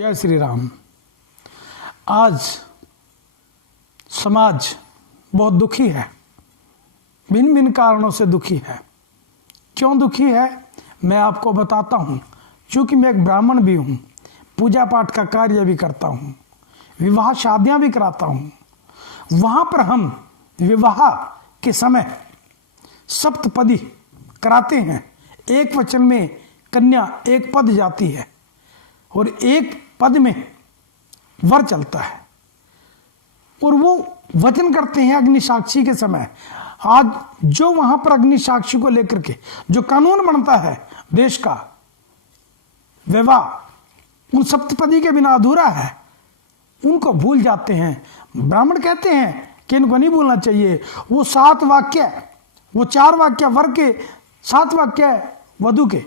जय श्री राम। आज समाज बहुत दुखी है, भिन्न भिन्न कारणों से दुखी है। क्यों दुखी है मैं आपको बताता हूँ। क्योंकि मैं एक ब्राह्मण भी हूँ, पूजा पाठ का कार्य भी करता हूँ, विवाह शादियाँ भी कराता हूँ। वहाँ पर हम विवाह के समय सप्तपदी कराते हैं। एक वचन में कन्या एक पद जाती है और एक पद में वर चलता है और वो वचन करते हैं अग्नि साक्षी के समय। आज जो वहां पर अग्नि साक्षी को लेकर के जो कानून बनता है देश का, विवाह उन सप्तपदी के बिना अधूरा है, उनको भूल जाते हैं। ब्राह्मण कहते हैं कि इनको नहीं भूलना चाहिए। वो 7 वाक्य, वो 4 वाक्य वर के, 7 वाक्य वधु के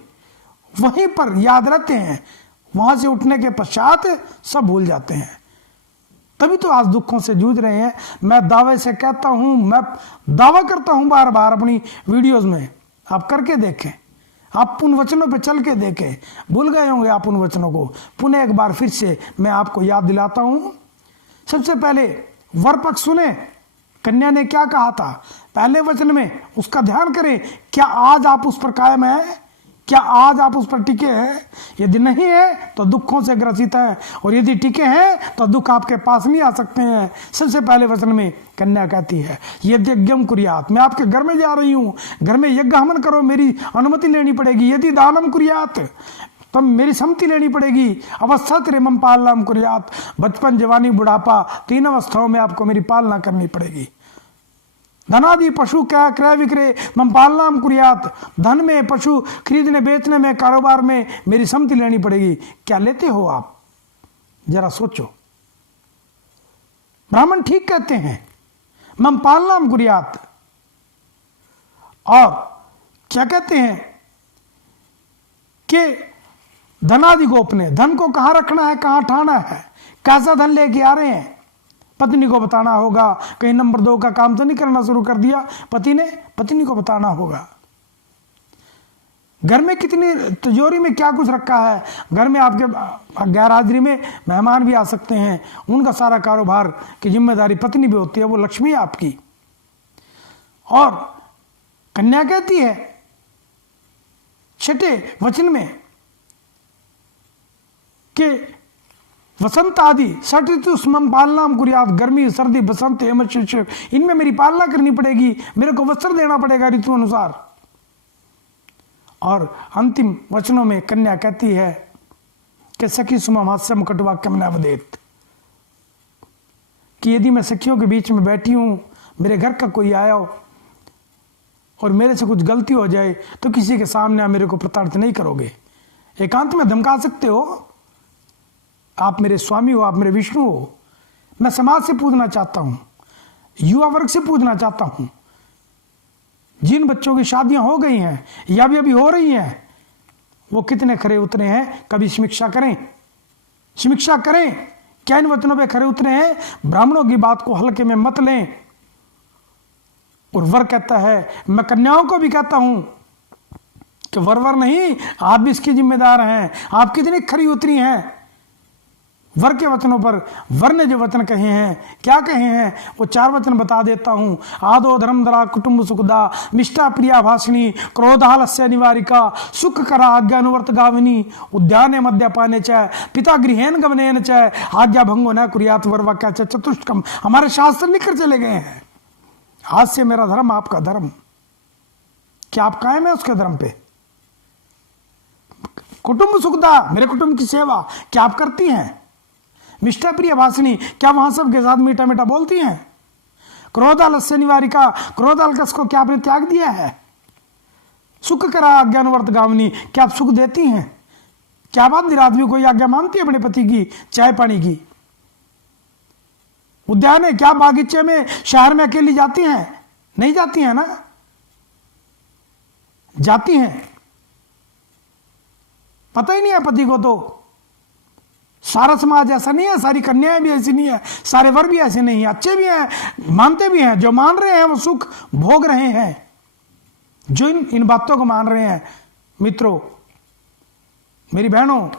वहीं पर याद रहते हैं। वहां से उठने के पश्चात सब भूल जाते हैं। तभी तो आज दुखों से जूझ रहे हैं। मैं दावे से कहता हूं, मैं दावा करता हूं बार बार अपनी वीडियोस में, आप करके देखें, आप उन वचनों पे चल के देखें। भूल गए होंगे आप उन वचनों को, पुनः एक बार फिर से मैं आपको याद दिलाता हूं। सबसे पहले वर पक्ष सुने, कन्या ने क्या कहा था पहले वचन में, उसका ध्यान करें। क्या आज आप उस पर कायम है? क्या आज आप उस पर टिके हैं? यदि नहीं है तो दुखों से ग्रसित है, और यदि टिके हैं तो दुख आपके पास नहीं आ सकते हैं। सबसे पहले वचन में कन्या कहती है यदि यज्ञम कुर्यात, मैं आपके घर में जा रही हूं, घर में यज्ञ हवन करो, मेरी अनुमति लेनी पड़ेगी। यदि दानम कुर्यात, तो मेरी सम्मति लेनी पड़ेगी। अवस्था त्रिमम पालनम कुर्यात, बचपन जवानी बुढ़ापा 3 अवस्थाओं में आपको मेरी पालना करनी पड़ेगी। धनादि पशु क्या क्रय विक्रय मम पालनाम कुर्यात, धन में, पशु खरीदने बेचने में, कारोबार में मेरी सम्मति लेनी पड़ेगी। क्या लेते हो आप? जरा सोचो। ब्राह्मण ठीक कहते हैं, मम पालनाम कुर्यात। और क्या कहते हैं कि धनादि गोपने, धन को कहां रखना है, कहां ठाना है, कैसा धन लेके आ रहे हैं, पत्नी को बताना होगा। कहीं नंबर 2 का काम तो नहीं करना शुरू कर दिया पति ने, पत्नी को बताना होगा। घर में कितनी तिजोरी में क्या कुछ रखा है, घर में आपके गैर हाजिरी में मेहमान भी आ सकते हैं, उनका सारा कारोबार की जिम्मेदारी पत्नी भी होती है, वो लक्ष्मी है आपकी। और कन्या कहती है 6ठे वचन में कि वसंत आदि षट ऋतु मम पालनाम कुर्यात, गर्मी सर्दी बसंत हेमंत शीत, इनमें मेरी पालना करनी पड़ेगी, मेरे को वस्त्र देना पड़ेगा ऋतु अनुसार। और अंतिम वचनों में कन्या कहती है कि सखी सुमम हास्यम कटुवाक्यम न वदेत, कि यदि मैं सखियों के बीच में बैठी हूं, मेरे घर का कोई आया हो और मेरे से कुछ गलती हो जाए तो किसी के सामने आप मेरे को प्रताड़ित नहीं करोगे। एकांत में धमका सकते हो, आप मेरे स्वामी हो, आप मेरे विष्णु हो। मैं समाज से पूछना चाहता हूं, युवा वर्ग से पूछना चाहता हूं, जिन बच्चों की शादियां हो गई हैं या भी अभी हो रही हैं, वो कितने खरे उतरे हैं? कभी समीक्षा करें, समीक्षा करें, क्या इन वचनों पे खरे उतरे हैं? ब्राह्मणों की बात को हल्के में मत लें। और वर कहता है, मैं कन्याओं को भी कहता हूं कि वर नहीं, आप भी इसकी जिम्मेदार हैं। आप कितनी खरी उतरी हैं वर के वचनों पर। वर ने जो वचन कहे हैं, क्या कहे हैं, वो 4 वचन बता देता हूं। आदो धर्मधरा कुटुंब सुखदा, मिष्टा प्रिया भाषिणी, क्रोधालस्य निवारिका, सुख करा आज्ञानुवर्त गाविनी, उद्याने मद्यपाने च, पिता गृहेन गमनेन च, आज्ञा भंगो न कुर्यात वरवाक्या च चतुष्टकम। हमारे शास्त्र लिख कर चले गए हैं, आज से मेरा धर्म आपका धर्म। क्या आप कायम है उसके धर्म पे? कुटुंब सुखदा, मेरे कुटुंब की सेवा क्या आप करती हैं? मिष्टा प्रिय भाषिणी, क्या वहां सबके साथ मीठा मीठा बोलती हैं? क्रोधालस्य निवारिका, क्रोधालकस को क्या आपने त्याग दिया है? सुख करा आज्ञानुवर्त गावनी, क्या आप सुख देती हैं? क्या बात रात में कोई आज्ञा मानती है अपने पति की, चाय पानी की? उद्यान है, क्या बागीचे में शहर में अकेली जाती हैं? नहीं जाती हैं ना, जाती हैं। पता ही नहीं है पति को तो। सारा समाज ऐसा नहीं है, सारी कन्याएं भी ऐसी नहीं है, सारे वर भी ऐसे नहीं है, अच्छे भी हैं, मानते भी हैं। जो मान रहे हैं वो सुख भोग रहे हैं, जो इन बातों को मान रहे हैं। मित्रों, मेरी बहनों,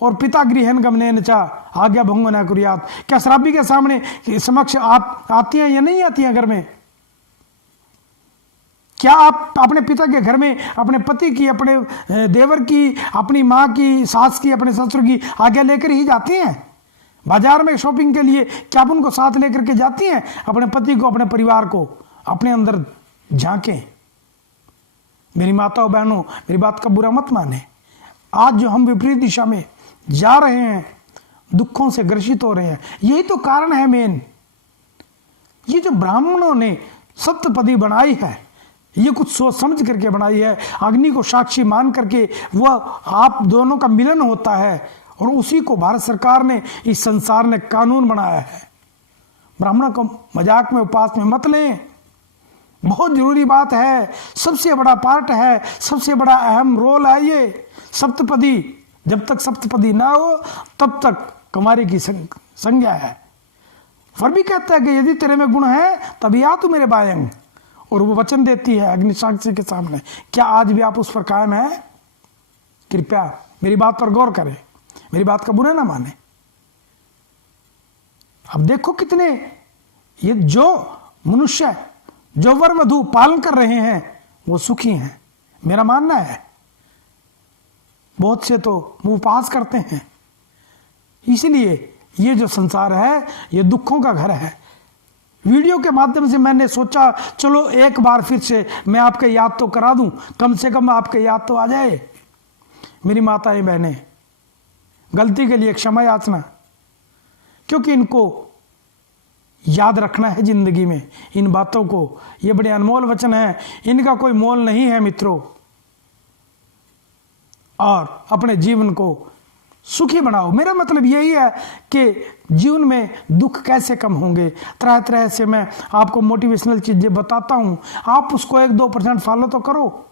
और पिता गृहन गमनेन च आज्ञा भंगो न कुर्यात्। क्या श्रापी के सामने समक्ष आप आती हैं या नहीं आती हैं घर में? क्या आप अपने पिता के घर में अपने पति की, अपने देवर की, अपनी माँ की, सास की, अपने ससुर की आज्ञा लेकर ही जाती हैं? बाजार में शॉपिंग के लिए क्या आप उनको साथ लेकर के जाती हैं? अपने पति को, अपने परिवार को अपने अंदर झांकें। मेरी माताओं बहनों, मेरी बात का बुरा मत माने। आज जो हम विपरीत दिशा में जा रहे हैं, दुखों से ग्रसित हो रहे हैं, यही तो कारण है मेन। ये जो ब्राह्मणों ने सप्तपदी बनाई है, ये कुछ सोच समझ करके बनाई है। अग्नि को साक्षी मान करके वह आप दोनों का मिलन होता है, और उसी को भारत सरकार ने, इस संसार ने कानून बनाया है। ब्राह्मणों को मजाक में, उपास में मत लें। बहुत जरूरी बात है, सबसे बड़ा पार्ट है, सबसे बड़ा अहम रोल है ये सप्तपदी। जब तक सप्तपदी ना हो तब तक कुमारी की संज्ञा है। फिर भी कहता है कि यदि तेरे में गुण है तभी आ तू मेरे बायंग, और वो वचन देती है अग्नि साक्षी के सामने। क्या आज भी आप उस पर कायम है? कृपया मेरी बात पर गौर करें, मेरी बात का बुरा ना माने। अब देखो कितने ये जो मनुष्य, जो वर वधू पालन कर रहे हैं, वो सुखी हैं, मेरा मानना है। बहुत से तो मुंह पास करते हैं। इसलिए ये जो संसार है, ये दुखों का घर है। वीडियो के माध्यम से मैंने सोचा चलो एक बार फिर से मैं आपके याद तो करा दूं, कम से कम आपके याद तो आ जाए। मेरी माताएं बहनें, गलती के लिए क्षमा याचना, क्योंकि इनको याद रखना है जिंदगी में, इन बातों को। ये बड़े अनमोल वचन है, इनका कोई मोल नहीं है मित्रों। और अपने जीवन को सुखी बनाओ। मेरा मतलब यही है कि जीवन में दुख कैसे कम होंगे। तरह तरह से मैं आपको मोटिवेशनल चीजें बताता हूं, आप उसको 1-2% फॉलो तो करो।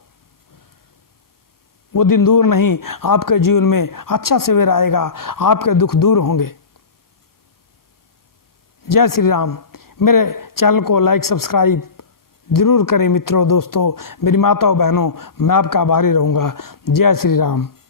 वो दिन दूर नहीं, आपके जीवन में अच्छा सवेरा आएगा, आपके दुख दूर होंगे। जय श्री राम। मेरे चैनल को लाइक सब्सक्राइब जरूर करें मित्रों, दोस्तों, मेरी माताओं बहनों, मैं आपका आभारी रहूंगा। जय श्री राम।